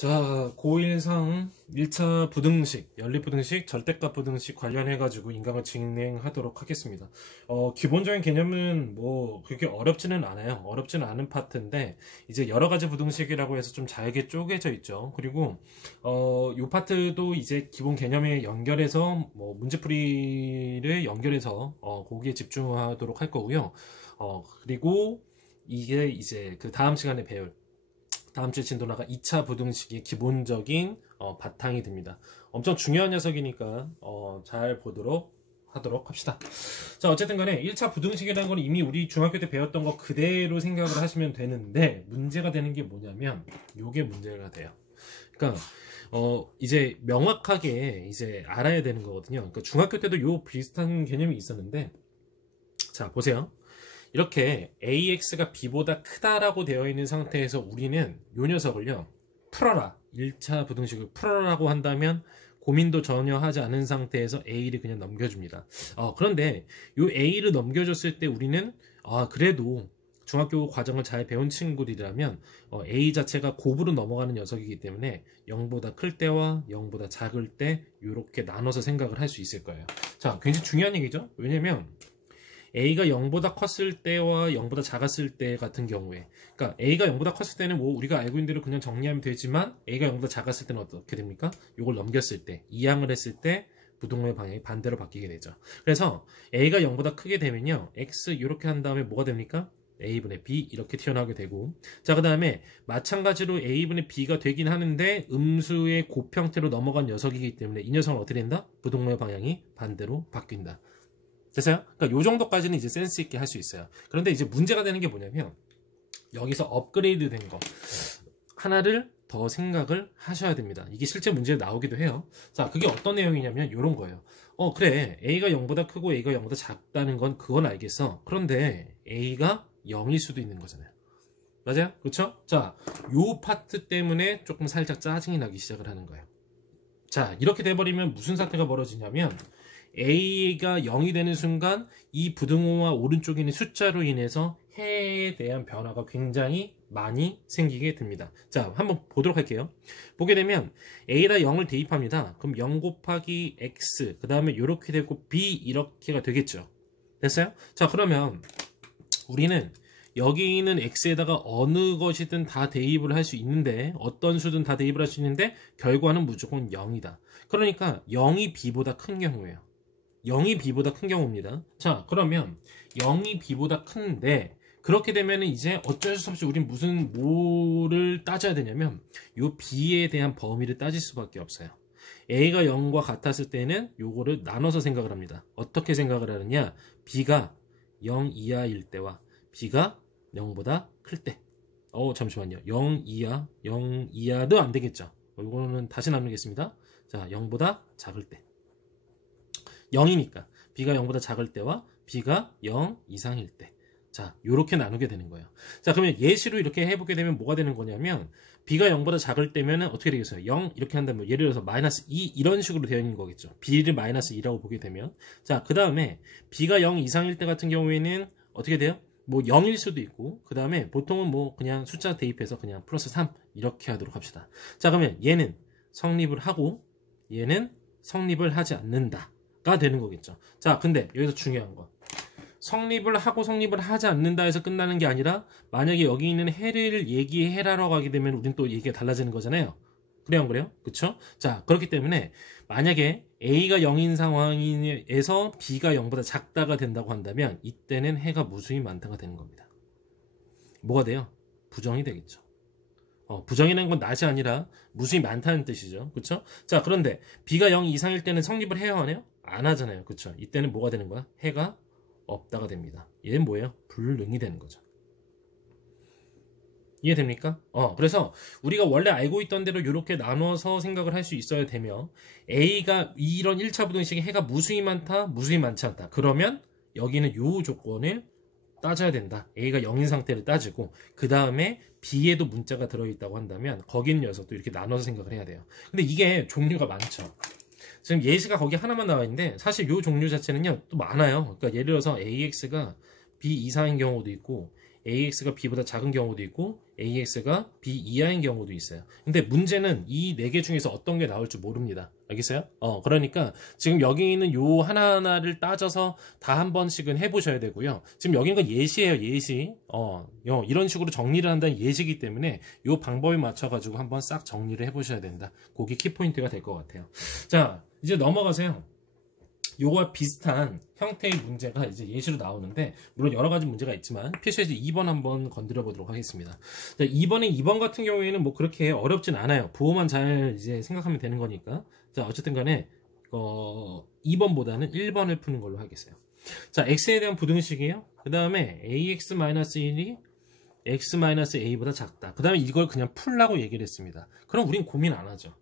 자, 고1상 1차 부등식, 연립부등식, 절대값 부등식 관련해가지고 인강을 진행하도록 하겠습니다. 기본적인 개념은 뭐 그렇게 어렵지는 않아요. 어렵지는 않은 파트인데, 이제 여러 가지 부등식이라고 해서 좀 잘게 쪼개져 있죠. 그리고, 요 파트도 이제 기본 개념에 연결해서, 뭐 문제풀이를 연결해서, 거기에 집중하도록 할 거고요. 그리고 이게 이제 그 다음 시간에 배울 다음 주 진도나가 2차 부등식의 기본적인 바탕이 됩니다. 엄청 중요한 녀석이니까 잘 보도록 하도록 합시다. 자, 어쨌든 간에 1차 부등식이라는 건 이미 우리 중학교 때 배웠던 거 그대로 생각을 하시면 되는데, 문제가 되는 게 뭐냐면 요게 문제가 돼요. 그러니까 이제 명확하게 이제 알아야 되는 거거든요. 그러니까 중학교 때도 요 비슷한 개념이 있었는데, 자 보세요. 이렇게 AX가 B보다 크다라고 되어 있는 상태에서 우리는 요 녀석을요, 풀어라. 1차 부등식을 풀어라고 한다면 고민도 전혀 하지 않은 상태에서 A를 그냥 넘겨줍니다. 그런데 요 A를 넘겨줬을 때 우리는 그래도 중학교 과정을 잘 배운 친구들이라면 A 자체가 곱으로 넘어가는 녀석이기 때문에 0보다 클 때와 0보다 작을 때 이렇게 나눠서 생각을 할 수 있을 거예요. 자, 굉장히 중요한 얘기죠. 왜냐면 A가 0보다 컸을 때와 0보다 작았을 때 같은 경우에, 그러니까 A가 0보다 컸을 때는 뭐 우리가 알고 있는 대로 그냥 정리하면 되지만, A가 0보다 작았을 때는 어떻게 됩니까? 이걸 넘겼을 때, 이항을 했을 때 부동의 방향이 반대로 바뀌게 되죠. 그래서 A가 0보다 크게 되면요, X 이렇게 한 다음에 뭐가 됩니까? A분의 B 이렇게 튀어나오게 되고, 자, 그 다음에 마찬가지로 A분의 B가 되긴 하는데 음수의 곱 형태로 넘어간 녀석이기 때문에 이 녀석은 어떻게 된다? 부동의 방향이 반대로 바뀐다. 됐어요? 그러니까 요 정도까지는 이제 센스 있게 할 수 있어요. 그런데 이제 문제가 되는 게 뭐냐면, 여기서 업그레이드 된 거 하나를 더 생각을 하셔야 됩니다. 이게 실제 문제에 나오기도 해요. 자, 그게 어떤 내용이냐면 요런 거예요. 그래, A가 0보다 크고 A가 0보다 작다는 건 그건 알겠어. 그런데 A가 0일 수도 있는 거잖아요. 맞아요? 그렇죠? 자, 요 파트 때문에 조금 살짝 짜증이 나기 시작을 하는 거예요. 자, 이렇게 돼버리면 무슨 사태가 벌어지냐면, A가 0이 되는 순간 이 부등호와 오른쪽에 있는 숫자로 인해서 해에 대한 변화가 굉장히 많이 생기게 됩니다. 자, 한번 보도록 할게요. 보게 되면 A에다 0을 대입합니다. 그럼 0 곱하기 X, 그 다음에 이렇게 되고 B 이렇게가 되겠죠. 됐어요? 자, 그러면 우리는 여기 있는 X에다가 어느 것이든 다 대입을 할 수 있는데, 어떤 수든 다 대입을 할 수 있는데 결과는 무조건 0이다. 그러니까 0이 B보다 큰 경우예요. 0이 B보다 큰 경우입니다. 자, 그러면 0이 B보다 큰데, 그렇게 되면 이제 어쩔 수 없이 우린 뭐를 따져야 되냐면 요 B에 대한 범위를 따질 수밖에 없어요. A가 0과 같았을 때는 요거를 나눠서 생각을 합니다. 어떻게 생각을 하느냐? B가 0 이하일 때와 B가 0보다 클 때. 잠시만요. 0 이하, 0 이하도 안 되겠죠. 이거는 다시 나누겠습니다. 자, 0보다 작을 때. 0이니까 B가 0보다 작을 때와 B가 0 이상일 때. 자, 요렇게 나누게 되는 거예요. 자, 그러면 예시로 이렇게 해보게 되면 뭐가 되는 거냐면, B가 0보다 작을 때면 어떻게 되겠어요? 0 이렇게 한다면 예를 들어서 마이너스 2 이런 식으로 되어 있는 거겠죠. B를 마이너스 2라고 보게 되면. 자, 그 다음에 B가 0 이상일 때 같은 경우에는 어떻게 돼요? 뭐 0일 수도 있고, 그 다음에 보통은 뭐 그냥 숫자 대입해서 그냥 플러스 3 이렇게 하도록 합시다. 자, 그러면 얘는 성립을 하고 얘는 성립을 하지 않는다 가 되는 거겠죠. 자, 근데 여기서 중요한 거, 성립을 하고 성립을 하지 않는다 해서 끝나는 게 아니라, 만약에 여기 있는 해를 얘기해라라고 하게 되면 우린 또 얘기가 달라지는 거잖아요. 그래요, 안 그래요? 그쵸? 자, 그렇기 때문에 만약에 A가 0인 상황에서 B가 0보다 작다가 된다고 한다면 이때는 해가 무수히 많다가 되는 겁니다. 뭐가 돼요? 부정이 되겠죠. 부정이라는 건 낫이 아니라 무수히 많다는 뜻이죠. 그쵸? 자, 그런데 B가 0 이상일 때는 성립을 해야 하나요? 안 하잖아요. 그쵸? 이때는 뭐가 되는 거야? 해가 없다가 됩니다. 얘는 뭐예요? 불능이 되는 거죠. 이해됩니까? 그래서 우리가 원래 알고 있던 대로 이렇게 나눠서 생각을 할 수 있어야 되며, A가 이런 1차 부등식에 해가 무수히 많다, 무수히 많지 않다. 그러면 여기는 요 조건을 따져야 된다. A가 0인 상태를 따지고, 그 다음에 B에도 문자가 들어있다고 한다면 거긴 녀석도 이렇게 나눠서 생각을 해야 돼요. 근데 이게 종류가 많죠. 지금 예시가 거기 하나만 나와 있는데, 사실 요 종류 자체는요 또 많아요. 그러니까 예를 들어서 AX가 B 이상인 경우도 있고 AX가 B보다 작은 경우도 있고 AX가 B 이하인 경우도 있어요. 근데 문제는 이 네 개 중에서 어떤 게 나올지 모릅니다. 알겠어요? 그러니까 지금 여기 있는 요 하나하나를 따져서 다 한 번씩은 해보셔야 되고요. 지금 여기 있는 건 예시예요, 예시. 이런 식으로 정리를 한다는 예시이기 때문에 요 방법에 맞춰가지고 한번 싹 정리를 해보셔야 된다. 그게 키포인트가 될 것 같아요. 자, 이제 넘어가세요. 요거와 비슷한 형태의 문제가 이제 예시로 나오는데, 물론 여러 가지 문제가 있지만 필수예제 2번 한번 건드려 보도록 하겠습니다. 자, 2번 같은 경우에는 뭐 그렇게 어렵진 않아요. 부호만 잘 이제 생각하면 되는 거니까. 자, 어쨌든 간에 2번보다는 1번을 푸는 걸로 하겠어요. 자, x에 대한 부등식이에요. 그 다음에 ax-1이 x-a보다 작다. 그 다음에 이걸 그냥 풀라고 얘기를 했습니다. 그럼 우린 고민 안 하죠.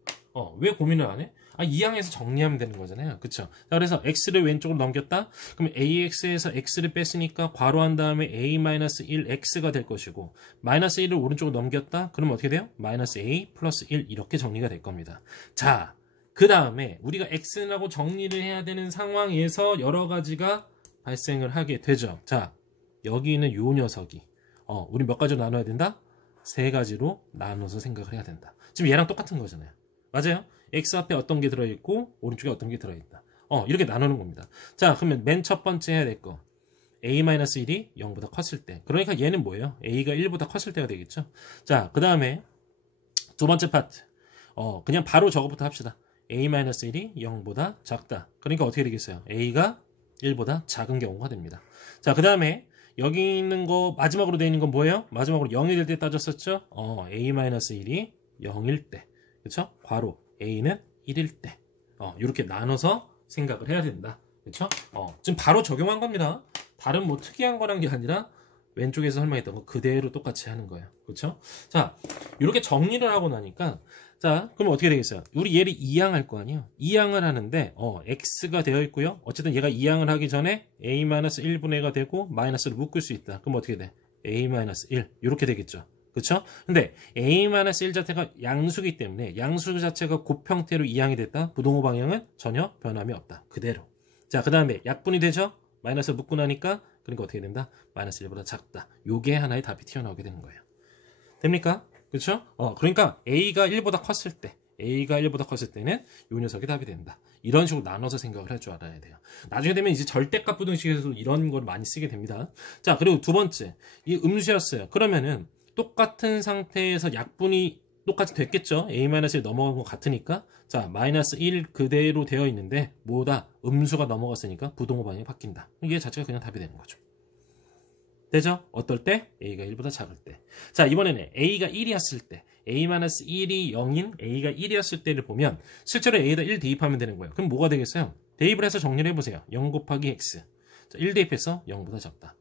왜 고민을 안 해? 이 항에서 정리하면 되는 거잖아요. 그쵸? 자, 그래서 x를 왼쪽으로 넘겼다? 그럼 ax에서 x를 뺐으니까 괄호한 다음에 a-1x가 될 것이고, 마이너스 1을 오른쪽으로 넘겼다? 그럼 어떻게 돼요? 마이너스 a 플러스 1 이렇게 정리가 될 겁니다. 자, 그 다음에 우리가 x라고 정리를 해야 되는 상황에서 여러 가지가 발생을 하게 되죠. 자, 여기 있는 요 녀석이 우리 몇 가지로 나눠야 된다? 세 가지로 나눠서 생각을 해야 된다. 지금 얘랑 똑같은 거잖아요. 맞아요? x 앞에 어떤 게 들어있고 오른쪽에 어떤 게 들어있다. 이렇게 나누는 겁니다. 자, 그러면 맨 첫 번째 해야 될 거 a-1이 0보다 컸을 때. 그러니까 얘는 뭐예요? a가 1보다 컸을 때가 되겠죠. 자, 그 다음에 두 번째 파트 그냥 바로 저거부터 합시다. a-1이 0보다 작다. 그러니까 어떻게 되겠어요? a가 1보다 작은 경우가 됩니다. 자, 그 다음에 여기 있는 거 마지막으로 되어 있는 건 뭐예요? 마지막으로 0이 될 때 따졌었죠? a-1이 0일 때. 그쵸? 괄호 a는 1일 때. 이렇게 나눠서 생각을 해야 된다. 그쵸? 지금 바로 적용한 겁니다. 다른 뭐 특이한 거란 게 아니라 왼쪽에서 설명했던 거 그대로 똑같이 하는 거예요. 그쵸? 자, 이렇게 정리를 하고 나니까, 자, 그럼 어떻게 되겠어요? 우리 얘를 이항할 거 아니에요? 이항을 하는데, x가 되어 있고요. 어쨌든 얘가 이항을 하기 전에 a-1분의 1가 되고, 마이너스를 묶을 수 있다. 그럼 어떻게 돼? a-1. 이렇게 되겠죠. 그쵸? 근데 a-1 자체가 양수기 때문에 양수 자체가 곱형태로 이항이 됐다. 부동호 방향은 전혀 변함이 없다. 그대로. 자, 그 다음에 약분이 되죠? 마이너스를 묶고 나니까, 그러니까 어떻게 된다? 마이너스 1보다 작다. 요게 하나의 답이 튀어나오게 되는 거예요. 됩니까? 그쵸? 그러니까 a가 1보다 컸을 때, a가 1보다 컸을 때는 요 녀석이 답이 된다. 이런 식으로 나눠서 생각을 할 줄 알아야 돼요. 나중에 되면 이제 절대값 부등식에서도 이런 걸 많이 쓰게 됩니다. 자, 그리고 두 번째, 이 음수였어요. 그러면은 똑같은 상태에서 약분이 똑같이 됐겠죠? a-1 넘어간 것 같으니까. 자, 마이너스 1 그대로 되어 있는데 뭐다? 음수가 넘어갔으니까 부동호 방향이 바뀐다. 이게 자체가 그냥 답이 되는 거죠. 되죠? 어떨 때? a가 1보다 작을 때. 자, 이번에는 a가 1이었을 때, a-1이 0인 a가 1이었을 때를 보면 실제로 a에다 1 대입하면 되는 거예요. 그럼 뭐가 되겠어요? 대입을 해서 정리를 해보세요. 0 곱하기 x. 자, 1 대입해서 0보다 작다.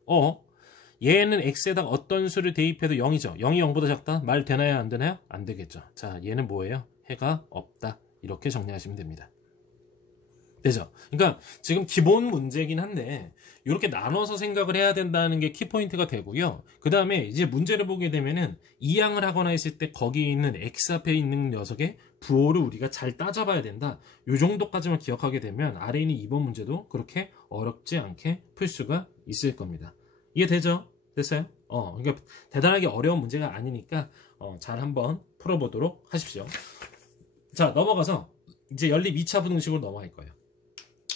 얘는 x에다가 어떤 수를 대입해도 0이죠. 0이 0보다 작다? 말 되나요? 안 되나요? 안 되겠죠. 자, 얘는 뭐예요? 해가 없다. 이렇게 정리하시면 됩니다. 되죠? 그러니까 지금 기본 문제긴 한데 이렇게 나눠서 생각을 해야 된다는 게 키포인트가 되고요. 그 다음에 이제 문제를 보게 되면은 이항을 하거나 했을 때 거기에 있는 x 앞에 있는 녀석의 부호를 우리가 잘 따져봐야 된다. 이 정도까지만 기억하게 되면 아래에 있는 2번 문제도 그렇게 어렵지 않게 풀 수가 있을 겁니다. 이해되죠? 됐어요? 그러니까 대단하게 어려운 문제가 아니니까 잘 한번 풀어보도록 하십시오. 자, 넘어가서 이제 연립 2차 부등식으로 넘어갈 거예요.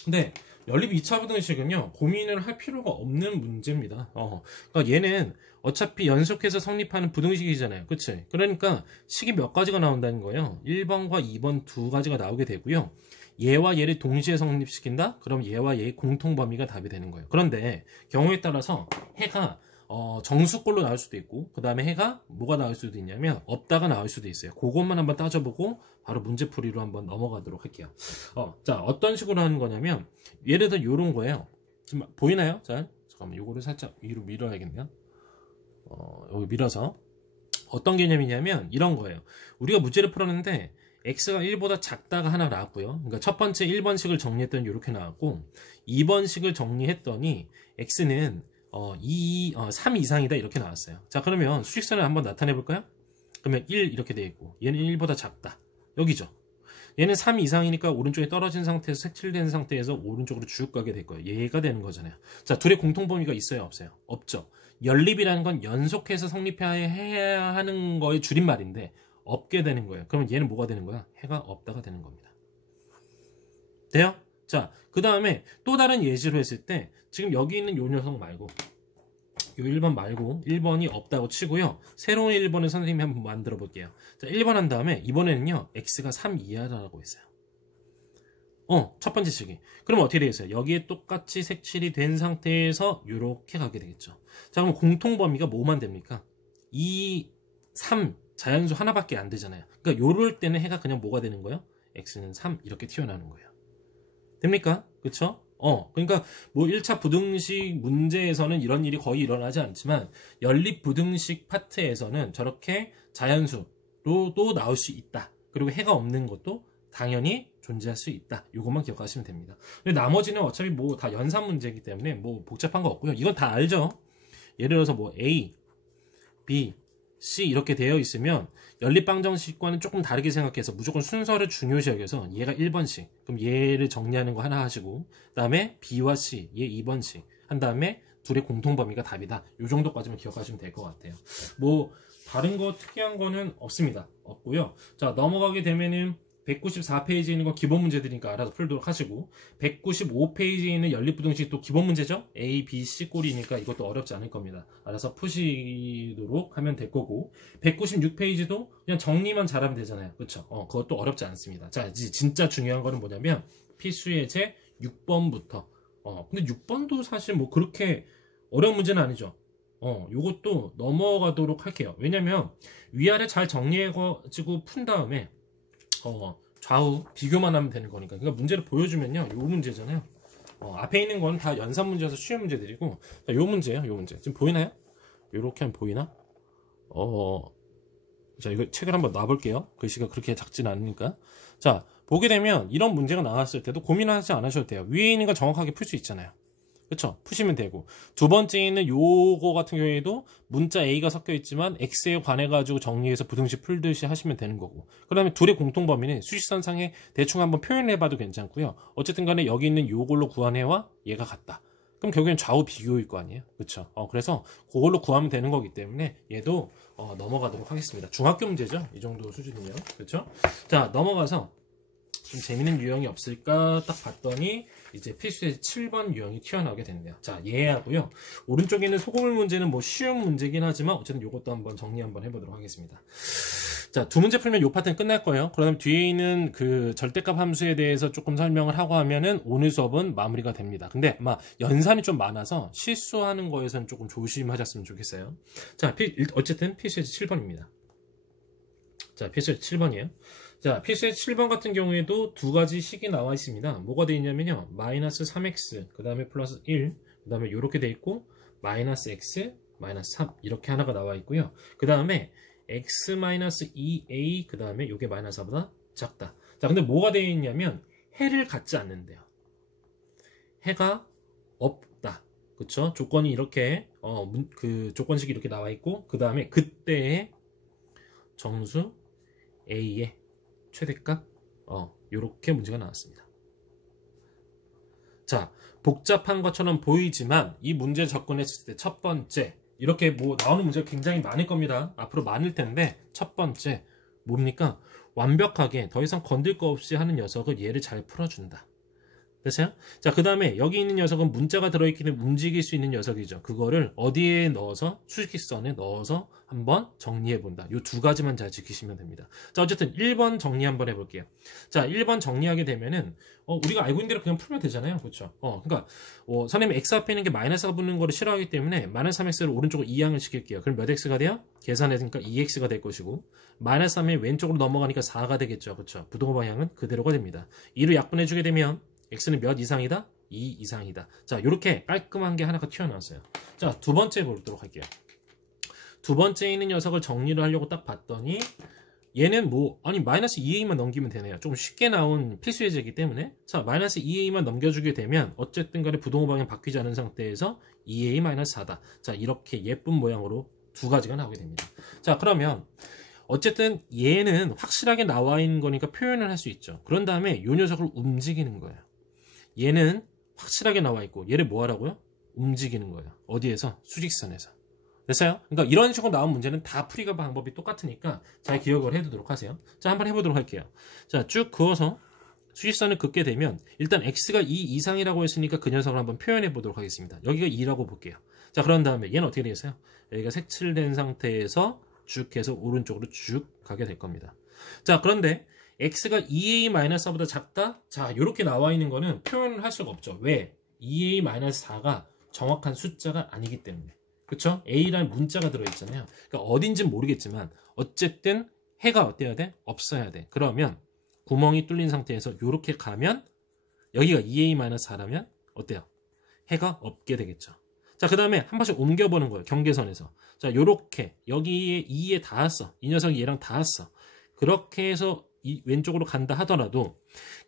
근데 연립 2차 부등식은요, 고민을 할 필요가 없는 문제입니다. 그러니까 얘는 어차피 연속해서 성립하는 부등식이잖아요. 그치? 그러니까 식이 몇 가지가 나온다는 거예요. 1번과 2번 두 가지가 나오게 되고요. 얘와 얘를 동시에 성립시킨다? 그럼 얘와 얘의 공통 범위가 답이 되는 거예요. 그런데 경우에 따라서 해가 정수꼴로 나올 수도 있고, 그 다음에 해가 뭐가 나올 수도 있냐면 없다가 나올 수도 있어요. 그것만 한번 따져보고 바로 문제풀이로 한번 넘어가도록 할게요. 자, 어떤 식으로 하는 거냐면 예를 들어 요런 거예요. 지금 보이나요? 자, 잠깐만 요거를 살짝 위로 밀어야겠네요. 여기 밀어서 어떤 개념이냐면 이런 거예요. 우리가 문제를 풀었는데 x가 1보다 작다가 하나 나왔고요. 그러니까 첫 번째 1번식을 정리했더니 이렇게 나왔고, 2번식을 정리했더니 x는 3 이상이다 이렇게 나왔어요. 자, 그러면 수직선을 한번 나타내 볼까요? 그러면 1 이렇게 되어 있고, 얘는 1보다 작다. 여기죠. 얘는 3 이상이니까 오른쪽에 떨어진 상태에서 색칠된 상태에서 오른쪽으로 쭉 가게 될 거예요. 얘가 되는 거잖아요. 자, 둘의 공통 범위가 있어요, 없어요? 없죠. 연립이라는 건 연속해서 성립해야 하는 거의 줄임말인데 없게 되는 거예요. 그러면 얘는 뭐가 되는 거야? 해가 없다가 되는 겁니다. 돼요? 자, 그 다음에 또 다른 예시로 했을 때 지금 여기 있는 요 녀석 말고 요 1번 말고 1번이 없다고 치고요. 새로운 1번을 선생님이 한번 만들어 볼게요. 자, 1번 한 다음에 이번에는요. x가 3 이하라고 했어요. 첫 번째 식이. 그럼 어떻게 되겠어요? 여기에 똑같이 색칠이 된 상태에서 이렇게 가게 되겠죠. 자, 그럼 공통 범위가 뭐만 됩니까? 2, 3 자연수 하나밖에 안 되잖아요. 그러니까 요럴 때는 해가 그냥 뭐가 되는 거예요? x는 3 이렇게 튀어나오는 거예요. 됩니까? 그쵸? 그러니까 뭐 1차 부등식 문제에서는 이런 일이 거의 일어나지 않지만 연립 부등식 파트에서는 저렇게 자연수로도 나올 수 있다. 그리고 해가 없는 것도 당연히 존재할 수 있다. 이것만 기억하시면 됩니다. 근데 나머지는 어차피 뭐 다 연산 문제이기 때문에 뭐 복잡한 거 없고요. 이건 다 알죠? 예를 들어서 뭐 A, B, C 이렇게 되어 있으면 연립방정식과는 조금 다르게 생각해서 무조건 순서를 중요시 여겨서 얘가 1번씩 그럼 얘를 정리하는 거 하나 하시고 그 다음에 B와 C 얘 2번씩 한 다음에 둘의 공통범위가 답이다. 이 정도까지만 기억하시면 될 것 같아요. 뭐 다른 거 특이한 거는 없습니다. 없고요. 자, 넘어가게 되면은 194페이지에 있는 건 기본 문제들이니까 알아서 풀도록 하시고 195페이지에 있는 연립부등식 또 기본 문제죠. A, B, C 꼴이니까 이것도 어렵지 않을 겁니다. 알아서 푸시도록 하면 될 거고 196페이지도 그냥 정리만 잘하면 되잖아요. 그쵸? 그것도 어렵지 않습니다. 자, 이제 진짜 중요한 거는 뭐냐면 필수예제 6번부터 근데 6번도 사실 뭐 그렇게 어려운 문제는 아니죠. 요것도 넘어가도록 할게요. 왜냐면 위아래 잘 정리해가지고 푼 다음에 좌우 비교만 하면 되는 거니까. 그러니까 문제를 보여주면요. 요 문제잖아요. 앞에 있는 건 다 연산 문제여서 쉬운 문제들이고, 자, 요 문제예요. 요 문제. 지금 보이나요? 요렇게 하면 보이나? 자, 이거 책을 한번 놔볼게요. 글씨가 그렇게 작진 않으니까. 자, 보게 되면 이런 문제가 나왔을 때도 고민하지 않으셔도 돼요. 위에 있는 거 정확하게 풀 수 있잖아요. 그쵸? 푸시면 되고. 두 번째는 요거 같은 경우에도 문자 A가 섞여 있지만 X에 관해 가지고 정리해서 부등식 풀듯이 하시면 되는 거고. 그 다음에 둘의 공통 범위는 수식선상에 대충 한번 표현해 봐도 괜찮고요. 어쨌든 간에 여기 있는 요걸로 구한 해와 얘가 같다. 그럼 결국엔 좌우 비교일 거 아니에요? 그쵸? 그래서 그걸로 구하면 되는 거기 때문에 얘도 넘어가도록 하겠습니다. 중학교 문제죠? 이 정도 수준이면. 그쵸? 자, 넘어가서 좀 재밌는 유형이 없을까 딱 봤더니 이제 필수의 7번 유형이 튀어나오게 됐네요. 자, 얘하고요. 오른쪽에 있는 소금물 문제는 뭐 쉬운 문제긴 하지만 어쨌든 이것도 한번 정리 한번 해보도록 하겠습니다. 자, 두 문제 풀면 이 파트는 끝날 거예요. 그다음 뒤에 있는 그 절대값 함수에 대해서 조금 설명을 하고 하면은 오늘 수업은 마무리가 됩니다. 근데 아마 연산이 좀 많아서 실수하는 거에서는 조금 조심하셨으면 좋겠어요. 자, 어쨌든 필수의 7번입니다. 자, 필수의 7번이에요. 자, 필수의 7번 같은 경우에도 두 가지 식이 나와 있습니다. 뭐가 되어 있냐면요. 마이너스 3x, 그 다음에 플러스 1, 그 다음에 이렇게 되어 있고, 마이너스 x, 마이너스 3, 이렇게 하나가 나와 있고요. 그 다음에 x 마이너스 2a, 그 다음에 이게 마이너스 4보다 작다. 자, 근데 뭐가 되어 있냐면, 해를 갖지 않는데요. 해가 없다. 그쵸? 조건이 이렇게, 그 조건식이 이렇게 나와 있고, 그 다음에 그때의 정수 a의 최대값 요렇게 문제가 나왔습니다. 자, 복잡한 것처럼 보이지만 이 문제 접근했을 때 첫 번째 이렇게 뭐 나오는 문제가 굉장히 많을 겁니다. 앞으로 많을 텐데 첫 번째 뭡니까? 완벽하게 더 이상 건들 거 없이 하는 녀석을 얘를 잘 풀어준다. 됐어요? 자, 그 다음에 여기 있는 녀석은 문자가 들어있기 때문에 움직일 수 있는 녀석이죠. 그거를 어디에 넣어서 수식선에 넣어서 한번 정리해 본다. 이 두 가지만 잘 지키시면 됩니다. 자, 어쨌든 1번 정리 한번 해볼게요. 자, 1번 정리하게 되면은 우리가 알고 있는 대로 그냥 풀면 되잖아요. 그렇죠? 그러니까 선생님이 x 앞에 있는 게 마이너스가 붙는 거를 싫어하기 때문에 마이너스 3x를 오른쪽으로 이항을 시킬게요. 그럼 몇 x가 돼요? 계산해니까 2x가 될 것이고 마이너스 3이 왼쪽으로 넘어가니까 4가 되겠죠. 그렇죠? 부등호 방향은 그대로가 됩니다. 2로 약분해주게 되면 x는 몇 이상이다? 2 이상이다. 자, 이렇게 깔끔한 게 하나가 튀어나왔어요. 자, 두 번째 보도록 할게요. 두 번째에 있는 녀석을 정리를 하려고 딱 봤더니 얘는 마이너스 2a만 넘기면 되네요. 조금 쉽게 나온 필수 예제이기 때문에 자, 마이너스 2a만 넘겨주게 되면 어쨌든 간에 부동호 방향 바뀌지 않은 상태에서 2a 마이너스 4다. 자, 이렇게 예쁜 모양으로 두 가지가 나오게 됩니다. 자, 그러면 어쨌든 얘는 확실하게 나와 있는 거니까 표현을 할 수 있죠. 그런 다음에 이 녀석을 움직이는 거예요. 얘는 확실하게 나와 있고 얘를 뭐 하라고요? 움직이는 거예요. 어디에서? 수직선에서. 됐어요? 그러니까 이런 식으로 나온 문제는 다 풀이가 방법이 똑같으니까 잘 기억을 해두도록 하세요. 자, 한번 해보도록 할게요. 자, 쭉 그어서 수직선을 긋게 되면 일단 x가 2 이상이라고 했으니까 그 녀석을 한번 표현해 보도록 하겠습니다. 여기가 2라고 볼게요. 자, 그런 다음에 얘는 어떻게 되겠어요? 여기가 색칠된 상태에서 쭉 해서 오른쪽으로 쭉 가게 될 겁니다. 자, 그런데 x가 2a-4보다 작다? 자, 이렇게 나와 있는 거는 표현을 할 수가 없죠. 왜? 2a-4가 정확한 숫자가 아니기 때문에. 그쵸? a라는 문자가 들어있잖아요. 그러니까 어딘지는 모르겠지만 어쨌든 해가 어때야 돼? 없어야 돼. 그러면 구멍이 뚫린 상태에서 이렇게 가면 여기가 2a-4라면 어때요? 해가 없게 되겠죠. 자, 그 다음에 한 번씩 옮겨보는 거예요. 경계선에서. 자, 요렇게 여기에 2에 닿았어. 이 녀석이 얘랑 닿았어. 그렇게 해서 이 왼쪽으로 간다 하더라도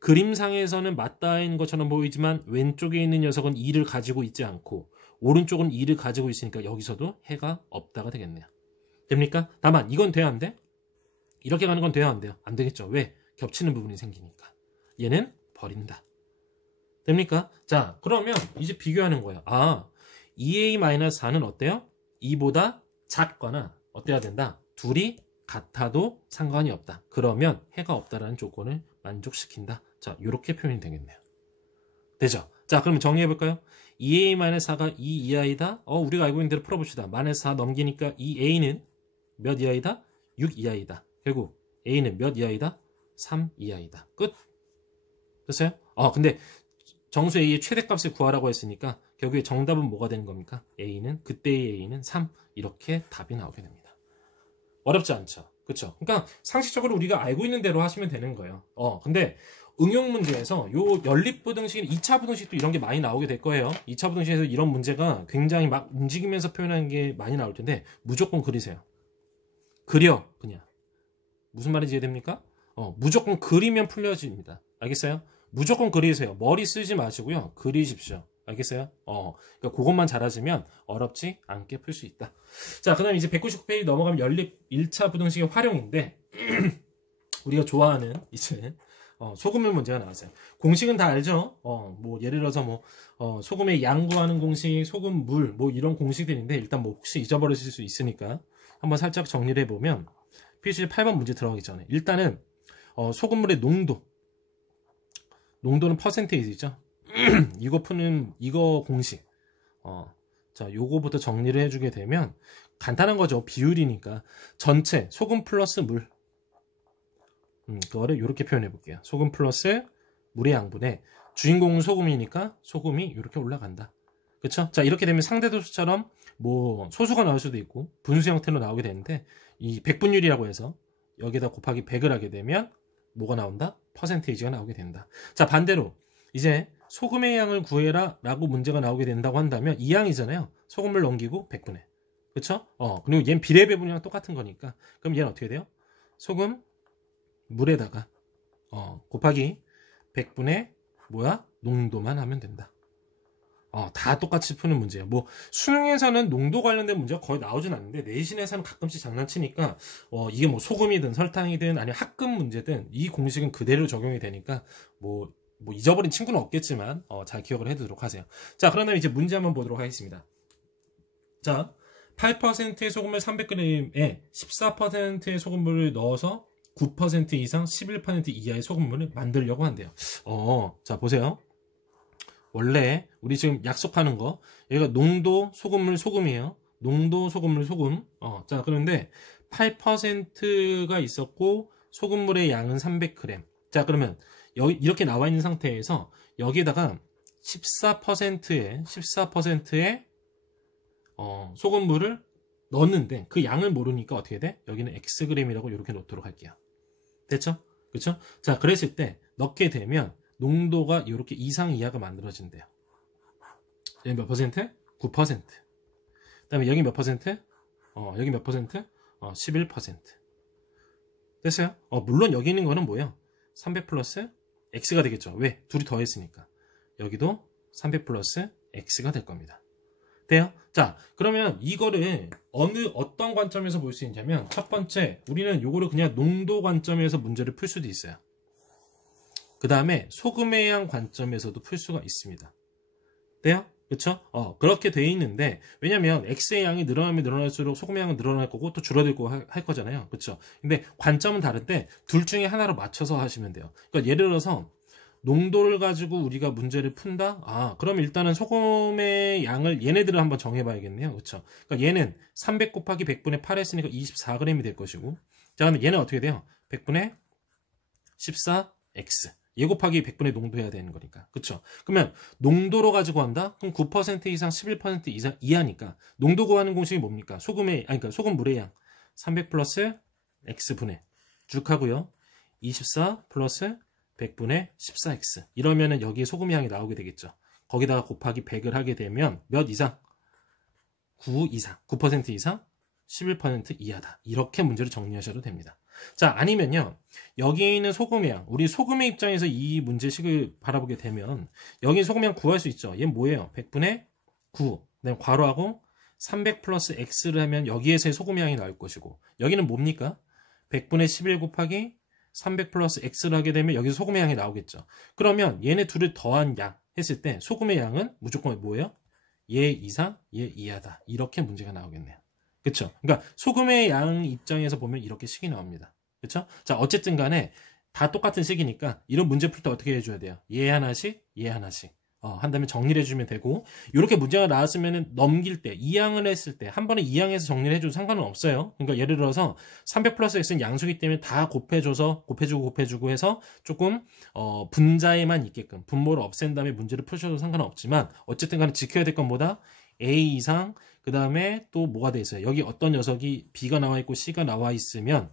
그림상에서는 맞닿은 것처럼 보이지만 왼쪽에 있는 녀석은 2를 가지고 있지 않고 오른쪽은 2를 가지고 있으니까 여기서도 해가 없다가 되겠네요. 됩니까? 다만 이건 돼야 안 돼? 이렇게 가는 건 돼야 안 돼요? 안 되겠죠. 왜? 겹치는 부분이 생기니까. 얘는 버린다. 됩니까? 자, 그러면 이제 비교하는 거예요. 아, 2a-4는 어때요? 2보다 작거나 어때야 된다? 둘이 같아도 상관이 없다. 그러면 해가 없다라는 조건을 만족시킨다. 자, 이렇게 표현이 되겠네요. 되죠? 자, 그러면 정리해볼까요? 2a-4가 2 이하이다? 우리가 알고 있는 대로 풀어봅시다. -4 넘기니까 2a는 몇 이하이다? 6 이하이다. 결국 a는 몇 이하이다? 3 이하이다. 끝. 됐어요? 근데 정수 a의 최대값을 구하라고 했으니까 결국에 정답은 뭐가 되는 겁니까? a는 그때의 a는 3 이렇게 답이 나오게 됩니다. 어렵지 않죠? 그쵸? 그러니까 상식적으로 우리가 알고 있는 대로 하시면 되는 거예요. 근데 응용 문제에서 요 연립부등식, 2차 부등식도 이런 게 많이 나오게 될 거예요. 2차 부등식에서 이런 문제가 굉장히 막 움직이면서 표현하는 게 많이 나올 텐데 무조건 그리세요. 그려 그냥. 무슨 말인지 이해됩니까? 무조건 그리면 풀려집니다. 알겠어요? 무조건 그리세요. 머리 쓰지 마시고요. 그리십시오. 알겠어요? 그러니까 그것만 잘하시면 어렵지 않게 풀 수 있다. 자, 그 다음에 이제 199페이지 넘어가면 연립 1차 부등식의 활용인데 우리가 좋아하는 이제 소금물 문제가 나왔어요. 공식은 다 알죠? 뭐 예를 들어서 소금의 양 구하는 공식, 소금물 뭐 이런 공식들인데 일단 뭐 혹시 잊어버리실 수 있으니까 한번 살짝 정리를 해보면 PCG 8번 문제 들어가기 전에 일단은 소금물의 농도는 퍼센테이지죠. 이거 공식. 자, 요거부터 정리를 해주게 되면 간단한 거죠. 비율이니까 전체 소금 플러스 물. 그거를 이렇게 표현해 볼게요. 소금 플러스 물의 양분에 주인공은 소금이니까 소금이 이렇게 올라간다. 그쵸? 자, 이렇게 되면 상대도수처럼 뭐 소수가 나올 수도 있고 분수 형태로 나오게 되는데 이 백분율이라고 해서 여기다 곱하기 100을 하게 되면 뭐가 나온다? 퍼센테이지가 나오게 된다. 자, 반대로 이제 소금의 양을 구해라 라고 문제가 나오게 된다고 한다면 이 양이잖아요. 소금을 넘기고 100분의. 그쵸? 그리고 얘는 비례 배분이랑 똑같은 거니까 그럼 얘는 어떻게 돼요? 소금 물에다가 곱하기 100분의 농도만 하면 된다. 다 똑같이 푸는 문제예요. 뭐 수능에서는 농도 관련된 문제가 거의 나오진 않는데 내신에서는 가끔씩 장난치니까 이게 뭐 소금이든 설탕이든 아니면 합금 문제든 이 공식은 그대로 적용이 되니까 뭐 잊어버린 친구는 없겠지만 잘 기억을 해두도록 하세요. 자, 그러면 이제 문제 한번 보도록 하겠습니다. 자, 8%의 소금을 300g에 14%의 소금물을 넣어서 9% 이상 11% 이하의 소금물을 만들려고 한대요. 자, 보세요. 원래 우리 지금 약속하는 거 여기가 농도 소금물 소금이에요. 농도 소금물 소금. 자, 그런데 8%가 있었고 소금물의 양은 300g. 자, 그러면 여기 이렇게 나와 있는 상태에서 여기에다가 14%의 소금물을 넣었는데 그 양을 모르니까 어떻게 돼? 여기는 xg이라고 이렇게 놓도록 할게요. 됐죠? 그쵸? 자, 그랬을 때 넣게 되면 농도가 이렇게 이상 이하가 만들어진대요. 여기 몇 퍼센트? 9%. 그 다음에 여기 몇 퍼센트? 여기 몇 퍼센트? 11%. 됐어요? 물론 여기 있는 거는 뭐예요? 300 플러스 x가 되겠죠. 왜? 둘이 더했으니까. 여기도 300 플러스 x가 될 겁니다. 돼요? 자, 그러면 이거를 어떤 관점에서 볼 수 있냐면 첫 번째, 우리는 요거를 그냥 농도 관점에서 문제를 풀 수도 있어요. 그 다음에 소금의 양 관점에서도 풀 수가 있습니다. 돼요? 그쵸? 그렇게 돼 있는데, 왜냐면 X의 양이 늘어나면 늘어날수록 소금의 양은 늘어날 거고 또 줄어들 거고 할 거잖아요. 그쵸? 근데 관점은 다른데 둘 중에 하나로 맞춰서 하시면 돼요. 그러니까 예를 들어서 농도를 가지고 우리가 문제를 푼다? 그럼 일단은 소금의 양을 얘네들을 한번 정해봐야겠네요. 그쵸? 그러니까 얘는 300 곱하기 100분의 8 했으니까 24g이 될 것이고, 자, 근데 얘는 어떻게 돼요? 100분의 14x. 얘 곱하기 100분의 농도 해야 되는 거니까. 그쵸? 그러면 농도로 가지고 한다? 그럼 9% 이상 11% 이상 이하니까 농도 구하는 공식이 뭡니까? 그러니까 소금물의 양 300 플러스 x분의 쭉 하고요. 24 플러스 100분의 14x. 이러면은 여기에 소금 양이 나오게 되겠죠. 거기다가 곱하기 100을 하게 되면 몇 이상? 9 이상. 9% 이상 11% 이하다. 이렇게 문제를 정리하셔도 됩니다. 자, 아니면요. 여기 있는 소금의 양. 우리 소금의 입장에서 이 문제식을 바라보게 되면 여기 소금의 양 구할 수 있죠. 얘는 뭐예요? 100분의 9. 그다음에 괄호하고 300 플러스 x를 하면 여기에서의 소금의 양이 나올 것이고 여기는 뭡니까? 100분의 11 곱하기 300 플러스 x를 하게 되면 여기서 소금의 양이 나오겠죠. 그러면 얘네 둘을 더한 양 했을 때 소금의 양은 무조건 뭐예요? 얘 이상, 얘 이하다. 이렇게 문제가 나오겠네요. 그쵸? 그러니까 소금의 양 입장에서 보면 이렇게 식이 나옵니다. 그쵸? 자, 어쨌든 간에 다 똑같은 식이니까 이런 문제 풀 때 어떻게 해줘야 돼요? 얘 하나씩, 얘 하나씩. 한다면 정리를 해주면 되고, 이렇게 문제가 나왔으면 넘길 때, 이항을 했을 때, 한 번에 이항해서 정리를 해줘도 상관은 없어요. 그러니까 예를 들어서 300 플러스 x는 양수기 때문에 다 곱해주고 해서 조금, 분자에만 있게끔, 분모를 없앤 다음에 문제를 푸셔도 상관없지만, 어쨌든 간에 지켜야 될 건 뭐다? a 이상, 그 다음에 또 뭐가 돼 있어요? 여기 어떤 녀석이 b가 나와 있고 c가 나와 있으면,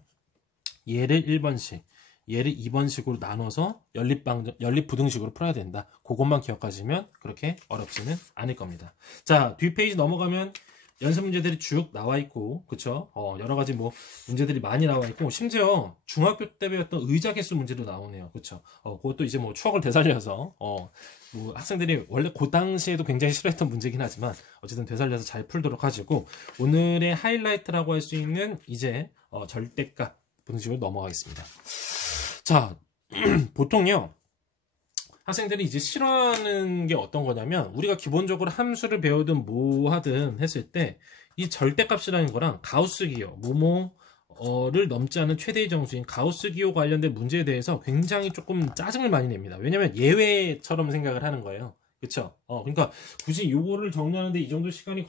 얘를 1번씩, 얘를 2번식으로 나눠서 연립부등식으로 풀어야 된다. 그것만 기억하시면 그렇게 어렵지는 않을 겁니다. 자, 뒷페이지 넘어가면 연습 문제들이 쭉 나와 있고, 그쵸? 여러 가지 뭐 문제들이 많이 나와 있고, 심지어 중학교 때 배웠던 의자 개수 문제도 나오네요. 그쵸? 그것도 이제 뭐 추억을 되살려서, 뭐 학생들이 원래 그 당시에도 굉장히 싫어했던 문제긴 하지만, 어쨌든 되살려서 잘 풀도록 하시고, 오늘의 하이라이트라고 할 수 있는 이제 절대값 분식으로 넘어가겠습니다. 자, 보통요, 학생들이 이제 싫어하는 게 어떤 거냐면, 우리가 기본적으로 함수를 배우든 뭐 하든 했을 때, 이 절대값이라는 거랑 가우스 기호, 뭐뭐를 넘지 않은 최대의 정수인 가우스 기호 관련된 문제에 대해서 굉장히 조금 짜증을 많이 냅니다. 왜냐면 예외처럼 생각을 하는 거예요. 그쵸? 그러니까 굳이 요거를 정리하는데 이 정도 시간이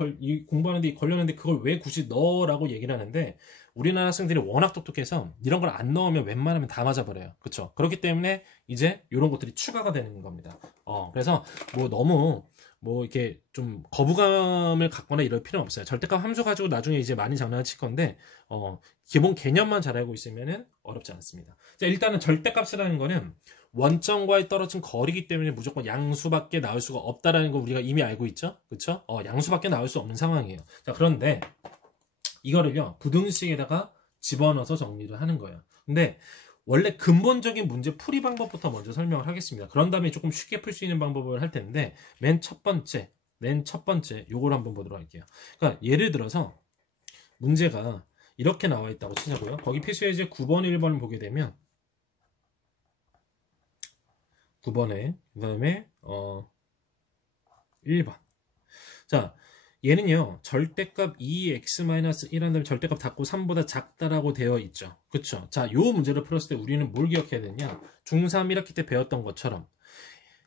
공부하는데 걸렸는데 그걸 왜 굳이 넣어라고 얘기를 하는데, 우리나라 학생들이 워낙 똑똑해서 이런 걸 안 넣으면 웬만하면 다 맞아버려요. 그쵸? 그렇기 때문에 이제 이런 것들이 추가가 되는 겁니다. 그래서 뭐 너무 뭐 이렇게 좀 거부감을 갖거나 이럴 필요는 없어요. 절대값 함수 가지고 나중에 이제 많이 장난칠 건데, 기본 개념만 잘 알고 있으면은 어렵지 않습니다. 자, 일단은 절대값이라는 거는 원점과의 떨어진 거리이기 때문에 무조건 양수밖에 나올 수가 없다라는 거 우리가 이미 알고 있죠? 그쵸? 양수밖에 나올 수 없는 상황이에요. 자, 그런데 이거를요, 부등식에다가 집어넣어서 정리를 하는 거예요. 근데 원래 근본적인 문제 풀이 방법부터 먼저 설명을 하겠습니다. 그런 다음에 조금 쉽게 풀 수 있는 방법을 할 텐데, 맨 첫 번째 요걸 한번 보도록 할게요. 그러니까 예를 들어서 문제가 이렇게 나와 있다고 치자고요. 거기 필수예제 9번, 1번을 보게 되면 9번에 그 다음에 1번. 자, 얘는요, 절대값 2x-1 한 다음에 절대값 닫고 3보다 작다라고 되어 있죠. 그쵸? 자, 요 문제를 풀었을 때 우리는 뭘 기억해야 되냐? 중3 1학기 때 배웠던 것처럼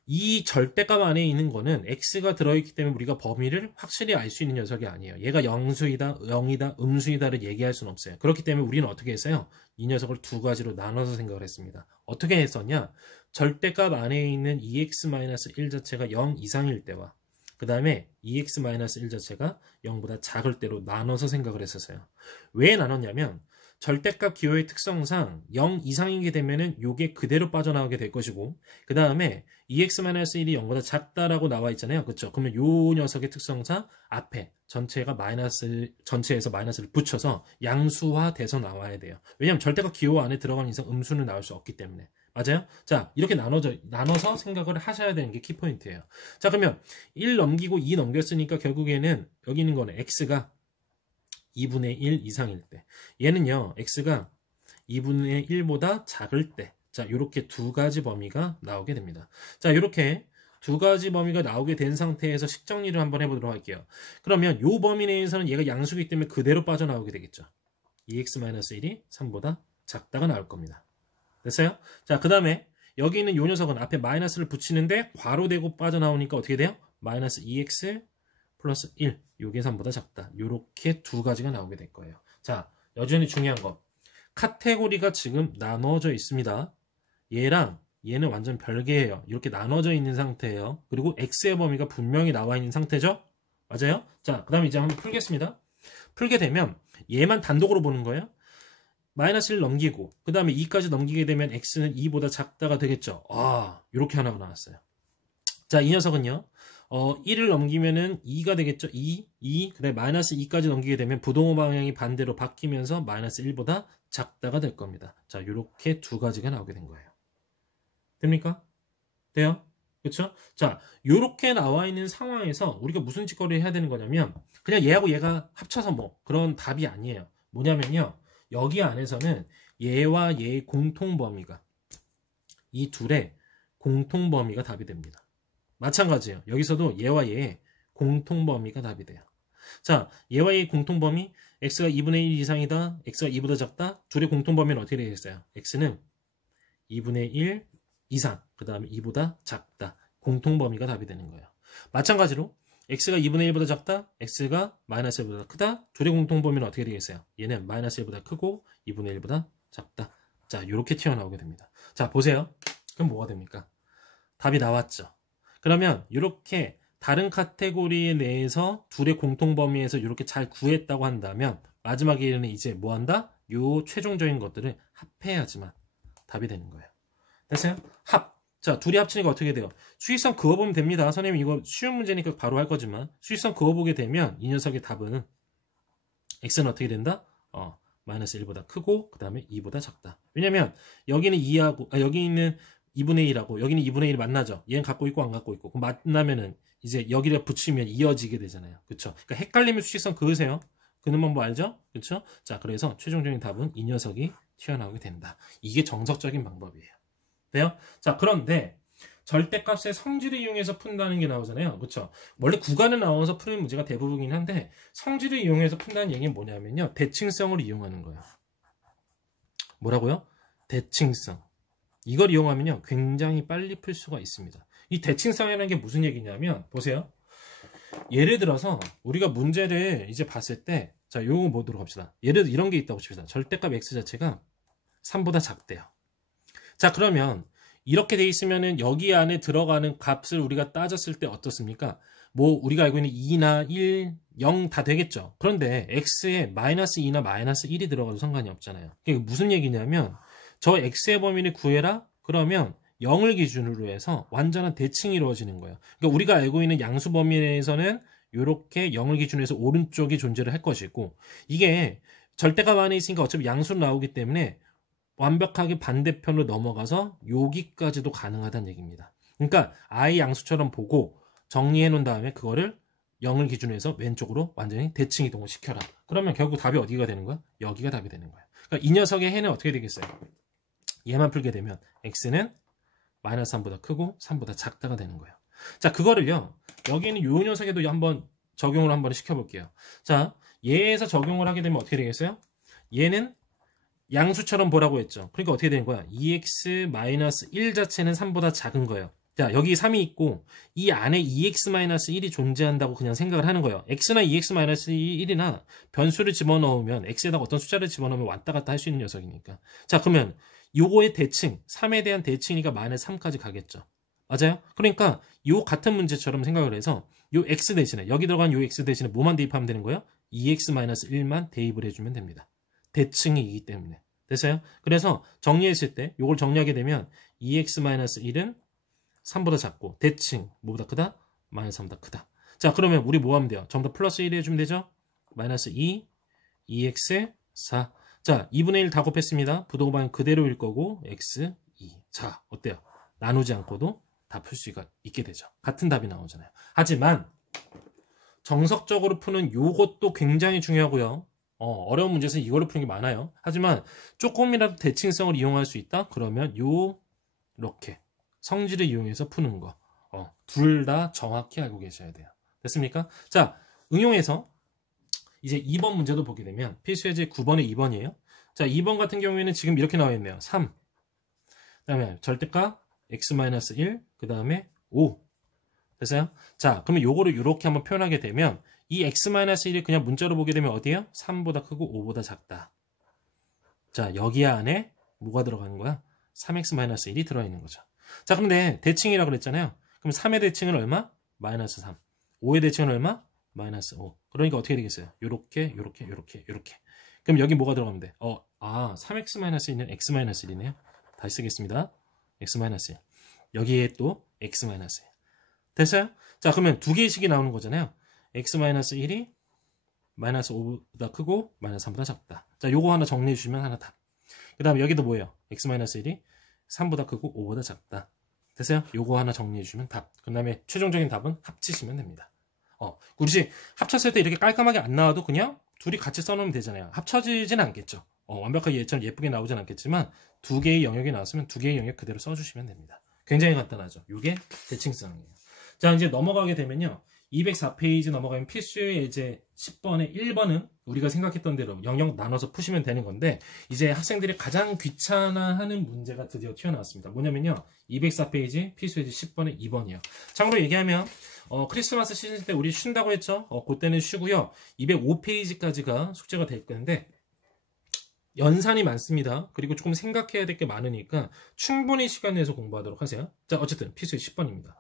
이 절대값 안에 있는 거는 x가 들어있기 때문에 우리가 범위를 확실히 알 수 있는 녀석이 아니에요. 얘가 영수이다, 0이다, 음수이다를 얘기할 수는 없어요. 그렇기 때문에 우리는 어떻게 했어요? 이 녀석을 두 가지로 나눠서 생각을 했습니다. 어떻게 했었냐? 절대값 안에 있는 2x-1 자체가 0 이상일 때와 그 다음에 2x-1 자체가 0보다 작을 때로 나눠서 생각을 했었어요. 왜 나눴냐면 절대값 기호의 특성상 0 이상이게 되면은 요게 그대로 빠져나오게 될 것이고, 그 다음에 2x-1이 0보다 작다라고 나와 있잖아요. 그렇죠? 그러면 요 녀석의 특성상 앞에 전체에서 마이너스를 붙여서 양수화돼서 나와야 돼요. 왜냐하면 절대값 기호 안에 들어간 이상 음수는 나올 수 없기 때문에. 맞아요? 자, 이렇게 나눠서 생각을 하셔야 되는 게 키포인트예요. 자, 그러면 1 넘기고 2 넘겼으니까 결국에는 여기 있는 거는 x가 2분의 1 이상일 때, 얘는요, x가 2분의 1보다 작을 때, 자, 요렇게 두 가지 범위가 나오게 됩니다. 자, 요렇게 두 가지 범위가 나오게 된 상태에서 식정리를 한번 해보도록 할게요. 그러면 요 범위 내에서는 얘가 양수기 때문에 그대로 빠져나오게 되겠죠. 2x-1이 3보다 작다가 나올 겁니다. 됐어요? 자, 그 다음에 여기 있는 요 녀석은 앞에 마이너스를 붙이는데 괄호 대고 빠져나오니까 어떻게 돼요? 마이너스 2x 플러스 1. 요게 3보다 작다. 요렇게 두 가지가 나오게 될 거예요. 자, 여전히 중요한 거. 카테고리가 지금 나눠져 있습니다. 얘랑 얘는 완전 별개예요. 이렇게 나눠져 있는 상태예요. 그리고 x의 범위가 분명히 나와 있는 상태죠? 맞아요? 자, 그 다음에 이제 한번 풀겠습니다. 풀게 되면 얘만 단독으로 보는 거예요. 마이너스 1 넘기고 그 다음에 2까지 넘기게 되면 x는 2보다 작다가 되겠죠. 아, 이렇게 하나가 나왔어요. 자, 이 녀석은요. 1을 넘기면은 2가 되겠죠. 2, 그 다음에 마이너스 2까지 넘기게 되면 부동호 방향이 반대로 바뀌면서 마이너스 1보다 작다가 될 겁니다. 자, 이렇게 두 가지가 나오게 된 거예요. 됩니까? 돼요? 그쵸? 자, 요렇게 나와 있는 상황에서 우리가 무슨 짓거리를 해야 되는 거냐면 그냥 얘하고 얘가 합쳐서 뭐 그런 답이 아니에요. 뭐냐면요. 여기 안에서는 얘와 얘의 공통범위가 이 둘의 공통범위가 답이 됩니다. 마찬가지예요. 여기서도 얘와 얘의 공통범위가 답이 돼요. 자, 얘와 얘의 공통범위 x가 2분의 1 이상이다. x가 2보다 작다. 둘의 공통범위는 어떻게 되겠어요? x는 2분의 1 이상, 그 다음에 2보다 작다. 공통범위가 답이 되는 거예요. 마찬가지로 x가 2분의 1보다 작다, x가 마이너스 1보다 크다. 둘의 공통범위는 어떻게 되겠어요? 얘는 마이너스 1보다 크고 2분의 1보다 작다. 자, 이렇게 튀어나오게 됩니다. 자, 보세요. 그럼 뭐가 됩니까? 답이 나왔죠. 그러면 이렇게 다른 카테고리 내에서 둘의 공통범위에서 이렇게 잘 구했다고 한다면 마지막에는 이제 뭐 한다? 요 최종적인 것들을 합해야지만 답이 되는 거예요. 됐어요? 합. 자, 둘이 합치니까 어떻게 돼요? 수익성 그어보면 됩니다. 선생님 이거 쉬운 문제니까 바로 할 거지만 수익성 그어보게 되면 이 녀석의 답은 x는 어떻게 된다? 마이너스 1보다 크고 그 다음에 2보다 작다. 왜냐면 여기는 2하고 여기 있는 2분의 1하고 여기는 2분의 1이 만나죠. 얘는 갖고 있고 안 갖고 있고 그럼 만나면은 이제 여기를 붙이면 이어지게 되잖아요. 그쵸? 그러니까 헷갈리면 수익성 그으세요. 그는 뭐 알죠? 그쵸? 자, 그래서 최종적인 답은 이 녀석이 튀어나오게 된다. 이게 정석적인 방법이에요. 돼요? 자, 그런데 절대값의 성질을 이용해서 푼다는 게 나오잖아요. 그쵸? 원래 구간을 나와서 푸는 문제가 대부분이긴 한데 성질을 이용해서 푼다는 얘기는 뭐냐면요. 대칭성을 이용하는 거예요. 뭐라고요? 대칭성. 이걸 이용하면요. 굉장히 빨리 풀 수가 있습니다. 이 대칭성이라는 게 무슨 얘기냐면 보세요. 예를 들어서 우리가 문제를 이제 봤을 때 자, 요거 보도록 합시다. 예를 들어 이런 게 있다고 칩시다. 절대값 x 자체가 3보다 작대요. 자, 그러면 이렇게 돼 있으면은 여기 안에 들어가는 값을 우리가 따졌을 때 어떻습니까? 뭐 우리가 알고 있는 2나 1, 0 다 되겠죠. 그런데 x에 마이너스 2나 마이너스 1이 들어가도 상관이 없잖아요. 이게 무슨 얘기냐면 저 x의 범위를 구해라? 그러면 0을 기준으로 해서 완전한 대칭이 이루어지는 거예요. 그러니까 우리가 알고 있는 양수 범위 내에서는 이렇게 0을 기준으로 해서 오른쪽이 존재를 할 것이고 이게 절대값 안에 있으니까 어차피 양수로 나오기 때문에 완벽하게 반대편으로 넘어가서 여기까지도 가능하다는 얘기입니다. 그러니까 i 양수처럼 보고 정리해 놓은 다음에 그거를 0을 기준으로 해서 왼쪽으로 완전히 대칭 이동을 시켜라. 그러면 결국 답이 어디가 되는 거야? 여기가 답이 되는 거야. 그러니까 이 녀석의 해는 어떻게 되겠어요? 얘만 풀게 되면 x는 마이너스 3보다 크고 3보다 작다가 되는 거예요. 자, 그거를요. 여기 있는 요 녀석에도 한번 적용을 한번 시켜볼게요. 자, 얘에서 적용을 하게 되면 어떻게 되겠어요? 얘는 양수처럼 보라고 했죠. 그러니까 어떻게 되는 거야? 2x-1 자체는 3보다 작은 거예요. 자, 여기 3이 있고 이 안에 2x-1이 존재한다고 그냥 생각을 하는 거예요. x나 2x-1이나 변수를 집어넣으면 x에다가 어떤 숫자를 집어넣으면 왔다 갔다 할 수 있는 녀석이니까. 자, 그러면 요거의 대칭, 3에 대한 대칭이니까 마이너스 3까지 가겠죠. 맞아요? 그러니까 요 같은 문제처럼 생각을 해서 요 x 대신에 여기 들어간 요 x 대신에 뭐만 대입하면 되는 거예요? 2x-1만 대입을 해주면 됩니다. 대칭이기 때문에. 됐어요? 그래서 정리했을 때 요걸 정리하게 되면 2x-1은 3보다 작고 대칭 뭐보다 크다? 마이너스 3보다 크다. 자, 그러면 우리 뭐 하면 돼요? 전부 다 플러스 1 해주면 되죠? 마이너스 2, 2x, 4. 자, 2분의 1 다 곱했습니다. 부동호 방향 그대로일 거고 x, 2. 자, 어때요? 나누지 않고도 다 풀 수가 있게 되죠. 같은 답이 나오잖아요. 하지만 정석적으로 푸는 요것도 굉장히 중요하고요. 어려운 문제에서 이거를 푸는 게 많아요. 하지만 조금이라도 대칭성을 이용할 수 있다? 그러면 요렇게 성질을 이용해서 푸는 거. 둘 다 정확히 알고 계셔야 돼요. 됐습니까? 자, 응용해서 이제 2번 문제도 보게 되면 필수예제 9번에 2번이에요. 자, 2번 같은 경우에는 지금 이렇게 나와 있네요. 3. 그다음에 절대값 x-1, 그다음에 5. 됐어요? 자, 그러면 요거를 이렇게 한번 표현하게 되면 이 x-1이 그냥 문자로 보게 되면 어디에요? 3보다 크고 5보다 작다. 자, 여기 안에 뭐가 들어가는 거야? 3x-1이 들어있는 거죠. 자, 그런데 대칭이라고 그랬잖아요. 그럼 3의 대칭은 얼마? 마이너스 3. 5의 대칭은 얼마? 마이너스 5. 그러니까 어떻게 되겠어요? 요렇게. 그럼 여기 뭐가 들어가면 돼? 3x-1은 x-1이네요. 다시 쓰겠습니다. x-1. 여기에 또 x-1. 됐어요? 자, 그러면 두 개의 식이 나오는 거잖아요. x-1이 마이너스 5보다 크고 마이너스 3보다 작다. 자, 요거 하나 정리해 주시면 하나 답. 그 다음에 여기도 뭐예요? x-1이 3보다 크고 5보다 작다. 됐어요? 요거 하나 정리해 주시면 답. 그 다음에 최종적인 답은 합치시면 됩니다. 굳이 합쳤을 때 이렇게 깔끔하게 안 나와도 그냥 둘이 같이 써놓으면 되잖아요. 합쳐지진 않겠죠. 완벽하게 얘처럼 예쁘게 나오진 않겠지만 두 개의 영역이 나왔으면 두 개의 영역 그대로 써주시면 됩니다. 굉장히 간단하죠. 이게 대칭성이에요. 자, 이제 넘어가게 되면요. 204페이지 넘어가면 필수의 예제 10번에 1번은 우리가 생각했던 대로 영역 나눠서 푸시면 되는 건데 이제 학생들이 가장 귀찮아하는 문제가 드디어 튀어나왔습니다. 뭐냐면요. 204페이지 필수의 예제 10번에 2번이요. 참고로 얘기하면 크리스마스 시즌 때 우리 쉰다고 했죠. 그때는 쉬고요. 205페이지까지가 숙제가 될 건데 연산이 많습니다. 그리고 조금 생각해야 될 게 많으니까 충분히 시간 내서 공부하도록 하세요. 자, 어쨌든 필수의 10번입니다.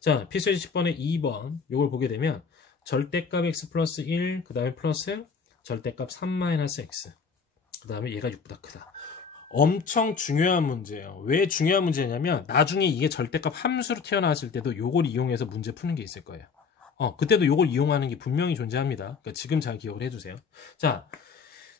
자, 필수의 10번의 2번 요걸 보게 되면 절대값 x 플러스 1, 그 다음에 플러스 절대값 3 마이너스 x, 그 다음에 얘가 6보다 크다. 엄청 중요한 문제예요. 왜 중요한 문제냐면 나중에 이게 절대값 함수로 튀어나왔을 때도 요걸 이용해서 문제 푸는 게 있을 거예요. 그때도 요걸 이용하는 게 분명히 존재합니다. 그러니까 지금 잘 기억을 해주세요. 자,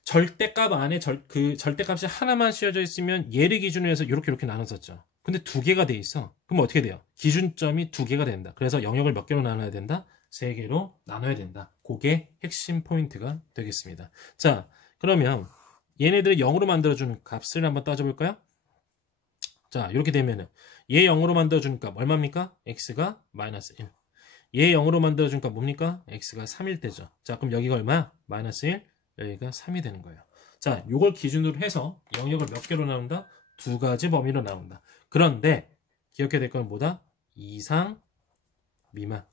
절대값 안에 절대값이 하나만 씌워져 있으면 얘를 기준으로 해서 이렇게 나눴었죠. 근데 두 개가 돼 있어. 그럼 어떻게 돼요? 기준점이 두 개가 된다. 그래서 영역을 몇 개로 나눠야 된다? 세 개로 나눠야 된다. 그게 핵심 포인트가 되겠습니다. 자, 그러면 얘네들을 0으로 만들어주는 값을 한번 따져볼까요? 자, 이렇게 되면은 얘 0으로 만들어주는 값 얼마입니까? x가 마이너스 1. 얘 0으로 만들어주는 값 뭡니까? x가 3일 때죠. 자, 그럼 여기가 얼마야? 마이너스 1. 여기가 3이 되는 거예요. 자, 요걸 기준으로 해서 영역을 몇 개로 나눈다? 두 가지 범위로 나눈다. 그런데 기억해야 될 건 뭐다? 이상, 미만.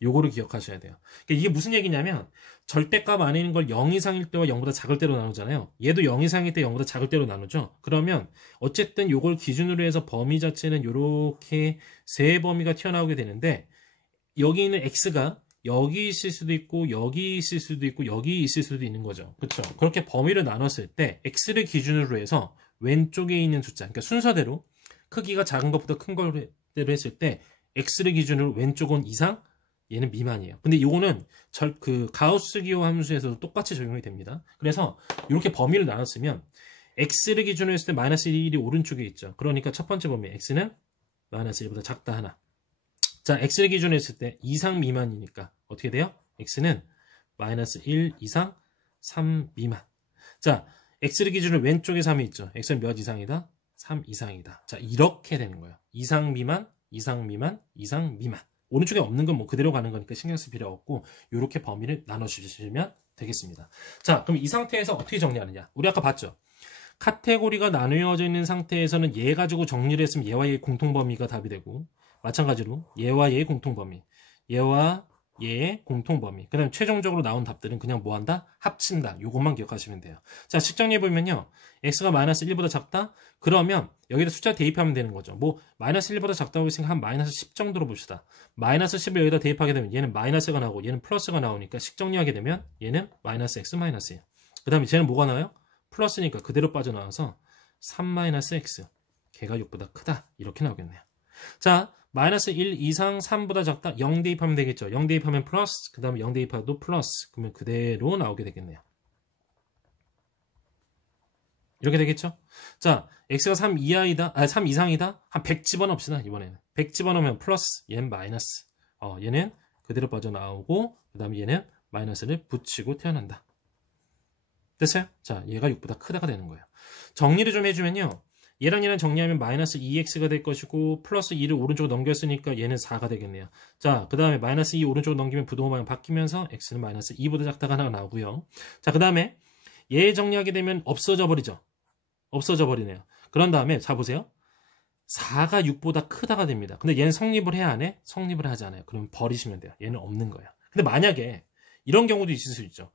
요거를 기억하셔야 돼요. 그러니까 이게 무슨 얘기냐면 절대값 안에 있는 걸 0 이상일 때와 0보다 작을 때로 나누잖아요. 얘도 0 이상일 때 0보다 작을 때로 나누죠. 그러면 어쨌든 요걸 기준으로 해서 범위 자체는 요렇게 세 범위가 튀어나오게 되는데 여기 있는 x가 여기 있을 수도 있고 여기 있을 수도 있고 여기 있을 수도 있는 거죠. 그렇죠? 그렇게 범위를 나눴을 때 x를 기준으로 해서 왼쪽에 있는 숫자, 그러니까 순서대로 크기가 작은 것보다 큰 걸로 했을 때 x를 기준으로 왼쪽은 이상, 얘는 미만이에요. 근데 이거는 가우스 기호 함수에서도 똑같이 적용이 됩니다. 그래서 이렇게 범위를 나눴으면 x를 기준으로 했을 때 마이너스 1이 오른쪽에 있죠. 그러니까 첫 번째 범위 x는 마이너스 1보다 작다 하나. 자, x를 기준으로 했을 때 이상 미만이니까 어떻게 돼요? x는 마이너스 1 이상 3 미만. 자, x를 기준으로 왼쪽에 3이 있죠. x는 몇 이상이다? 3 이상이다. 자, 이렇게 되는 거예요. 이상 미만, 이상 미만, 이상 미만. 오른쪽에 없는 건 뭐 그대로 가는 거니까 신경 쓸 필요 없고 이렇게 범위를 나눠주시면 되겠습니다. 자, 그럼 이 상태에서 어떻게 정리하느냐? 우리 아까 봤죠? 카테고리가 나누어져 있는 상태에서는 얘 가지고 정리를 했으면 얘와 얘의 공통범위가 답이 되고 마찬가지로 얘와 얘의 공통범위, 얘와 얘의 공통범위, 그 다음에 최종적으로 나온 답들은 그냥 뭐한다? 합친다. 이것만 기억하시면 돼요. 자, 식 정리해보면요. x가 마이너스 1보다 작다? 그러면 여기다 숫자 대입하면 되는 거죠. 뭐 마이너스 1보다 작다고 했으니까 한 마이너스 10 정도로 봅시다. 마이너스 10을 여기다 대입하게 되면 얘는 마이너스가 나오고 얘는 플러스가 나오니까 식 정리하게 되면 얘는 마이너스 x 마이너스예요. 그 다음에 쟤는 뭐가 나와요? 플러스니까 그대로 빠져나와서 3 마이너스 x, 걔가 6보다 크다. 이렇게 나오겠네요. 자, 마이너스 1 이상 3보다 작다. 0 대입하면 되겠죠. 0 대입하면 플러스, 그 다음에 0 대입하도 플러스. 그러면 그대로 나오게 되겠네요. 이렇게 되겠죠? 자, x가 3 이하이다, 3 이상이다? 한 100 집어넣읍시다, 이번에는. 100 집어넣으면 플러스, 얘는 마이너스. 얘는 그대로 빠져나오고, 그 다음에 얘는 마이너스를 붙이고 태어난다. 됐어요? 자, 얘가 6보다 크다가 되는 거예요. 정리를 좀 해주면요. 얘랑 정리하면 마이너스 2x가 될 것이고 플러스 2를 오른쪽으로 넘겼으니까 얘는 4가 되겠네요. 자, 그 다음에 마이너스 2 오른쪽으로 넘기면 부동호 방향 바뀌면서 x는 마이너스 2보다 작다가 하나가 나오고요. 자, 그 다음에 얘 정리하게 되면 없어져 버리죠. 없어져 버리네요. 그런 다음에 자 보세요. 4가 6보다 크다가 됩니다. 근데 얘는 성립을 해야 안 해? 성립을 하지 않아요. 그럼 버리시면 돼요. 얘는 없는 거예요. 근데 만약에 이런 경우도 있을 수 있죠.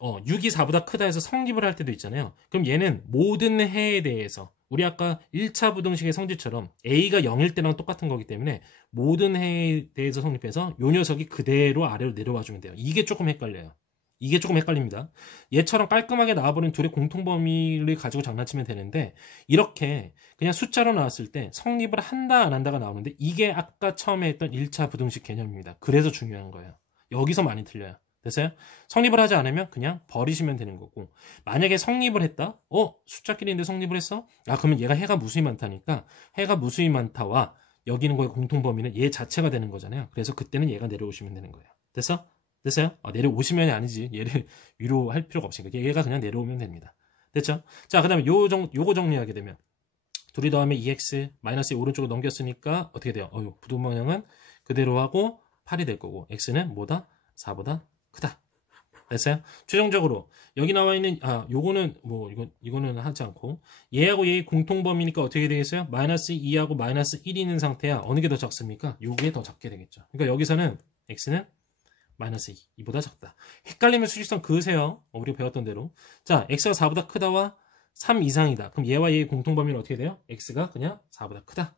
6이 4보다 크다 해서 성립을 할 때도 있잖아요. 그럼 얘는 모든 해에 대해서 우리 아까 1차 부등식의 성질처럼 A가 0일 때랑 똑같은 거기 때문에 모든 해에 대해서 성립해서 요 녀석이 그대로 아래로 내려와 주면 돼요. 이게 조금 헷갈려요. 이게 조금 헷갈립니다. 얘처럼 깔끔하게 나와버린 둘의 공통범위를 가지고 장난치면 되는데 이렇게 그냥 숫자로 나왔을 때 성립을 한다 안 한다가 나오는데 이게 아까 처음에 했던 1차 부등식 개념입니다. 그래서 중요한 거예요. 여기서 많이 틀려요. 됐어요? 성립을 하지 않으면 그냥 버리시면 되는 거고 만약에 성립을 했다? 숫자끼리인데 성립을 했어? 그러면 얘가 해가 무수히 많다니까 해가 무수히 많다와 여기는 거의 공통범위는 얘 자체가 되는 거잖아요. 그래서 그때는 얘가 내려오시면 되는 거예요. 됐어? 됐어요? 내려오시면이 아니지. 얘를 위로 할 필요가 없으니까 얘가 그냥 내려오면 됩니다. 됐죠? 자, 그 다음에 요거 정리하게 되면 둘이 더하면 2x 마이너스 2 오른쪽으로 넘겼으니까 어떻게 돼요? 부동 방향은 그대로 하고 8이 될 거고 x는 뭐다? 4보다 크다. 됐어요? 최종적으로 여기 나와 있는 요거는 뭐 이거는 하지 않고 얘하고 얘의 공통범위니까 어떻게 되겠어요? 마이너스 2하고 마이너스 1이 있는 상태야. 어느 게 더 작습니까? 요게 더 작게 되겠죠. 그러니까 여기서는 x는 마이너스 2, 보다 작다. 헷갈리면 수직선 그으세요. 우리가 배웠던 대로. 자, x가 4보다 크다와 3 이상이다. 그럼 얘와 얘의 공통범위는 어떻게 돼요? x가 그냥 4보다 크다.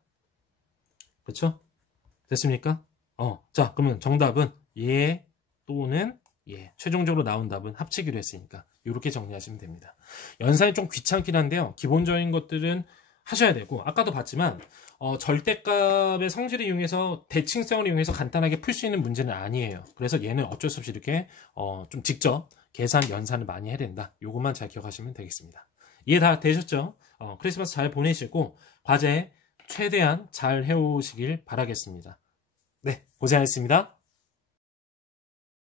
그렇죠? 됐습니까? 자, 그러면 정답은 얘 또는 얘. 최종적으로 나온 답은 합치기로 했으니까 이렇게 정리하시면 됩니다. 연산이 좀 귀찮긴 한데요. 기본적인 것들은 하셔야 되고 아까도 봤지만 절대값의 성질을 이용해서 대칭성을 이용해서 간단하게 풀 수 있는 문제는 아니에요. 그래서 얘는 어쩔 수 없이 이렇게 좀 직접 계산 연산을 많이 해야 된다. 요것만 잘 기억하시면 되겠습니다. 이해 다 되셨죠? 크리스마스 잘 보내시고 과제 최대한 잘 해오시길 바라겠습니다. 네, 고생하셨습니다.